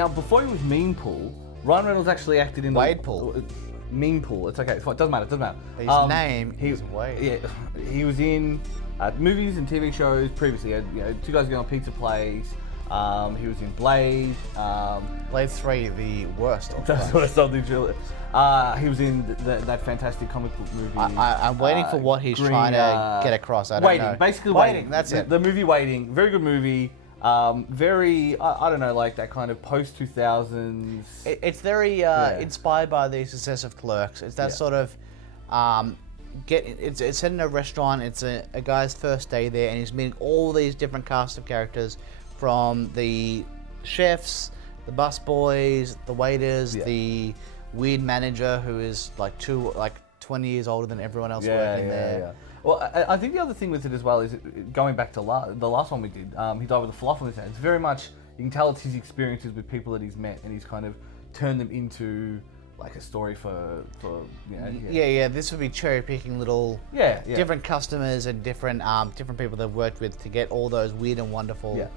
Now, before he was Mean Pool, Ryan Reynolds actually acted in Wade Pool. Mean Pool. It's okay. It doesn't matter. It doesn't matter. His name is Wade. Yeah, he was in movies and TV shows previously. Two Guys Going on Pizza Place. He was in Blade. Blade 3, the worst of That's them. what I started to. He was in that fantastic comic book movie. I'm waiting for what he's trying to get across. I don't know. Basically Waiting. That's it. The movie Waiting, very good movie. Very, I don't know, like that kind of post 2000s. It's very inspired by the success of Clerks. It's that sort of it's set in a restaurant. It's a guy's first day there, and he's meeting all these different cast of characters, from the chefs, the busboys, the waiters, the weird manager who is like 20 years older than everyone else working there. Yeah. Well, I think the other thing with it as well is going back to the last one we did. He died with a fluff on his hand. It's very much, you can tell it's his experiences with people that he's met, and he's kind of turned them into like a story for Yeah. This would be cherry picking little different customers and different people they've worked with to get all those weird and wonderful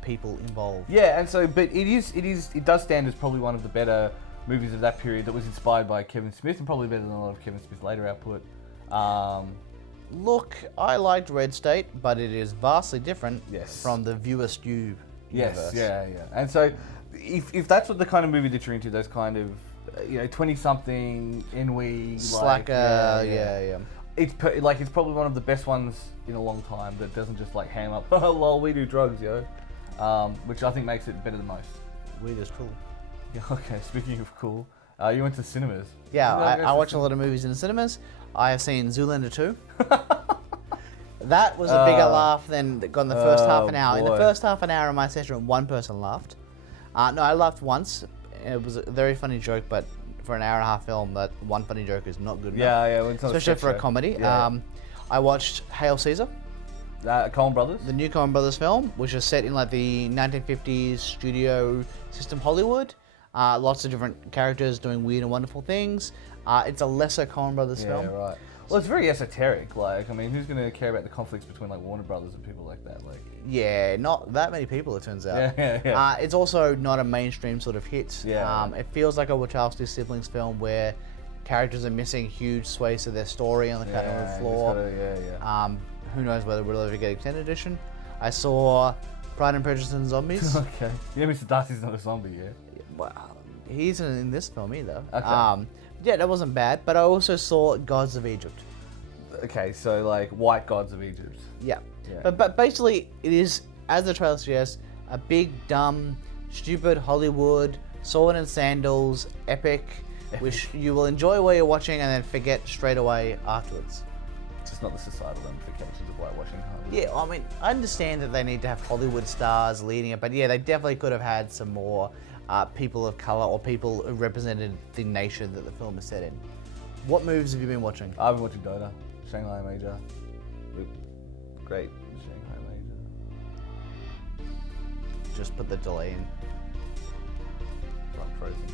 people involved. Yeah, and so, but it does stand as probably one of the better movies of that period that was inspired by Kevin Smith, and probably better than a lot of Kevin Smith's later output. Look, I liked Red State, but it is vastly different from the Viewer Stew universe. Yeah. And so, if that's what the kind of movie that you're into, those kind of 20-something ennui Slacker, It's probably one of the best ones in a long time that doesn't just like ham up, oh lol, we do drugs, yo. Which I think makes it better than most. Weird is cool. Yeah, okay, speaking of cool, you went to cinemas. Yeah, I watch a lot of movies in the cinemas. I have seen Zoolander 2. That was a bigger laugh than got in the first half an hour. Boy. In the first half an hour of my session, one person laughed. No, I laughed once. It was a very funny joke, but for an hour and a half film, that one funny joke is not good enough. Yeah, when it's not especially for a comedy. Yeah. I watched Hail Caesar. Coen Brothers? The new Coen Brothers film, which is set in like the 1950s studio system Hollywood. Lots of different characters doing weird and wonderful things. It's a lesser Coen Brothers film. Yeah, right. Well, it's very esoteric. Like, I mean, who's going to care about the conflicts between like Warner Brothers and people like that? Like, yeah, not that many people, it turns out. Yeah. It's also not a mainstream sort of hit. Yeah. It feels like a Wachowski siblings film where characters are missing huge swathes of their story on the cutting room floor. Who knows whether we'll ever get extended edition. I saw Pride and Prejudice and Zombies. Okay. Yeah, Mr. Darcy's not a zombie, yeah? Well, he isn't in this film either. Okay. Yeah, that wasn't bad, but I also saw Gods of Egypt. Okay, so like white gods of Egypt. Yeah. But basically, it is, as the trailer suggests, a big, dumb, stupid Hollywood, sword and sandals, epic, which you will enjoy while you're watching and then forget straight away afterwards. It's just not the societal ramifications of whitewashing Hollywood. Yeah, I mean, I understand that they need to have Hollywood stars leading it, but yeah, they definitely could have had some more people of color or people who represented the nation that the film is set in. What movies have you been watching? I've been watching Dota, Shanghai Major. Great Shanghai Major. Just put the delay in. I'm frozen.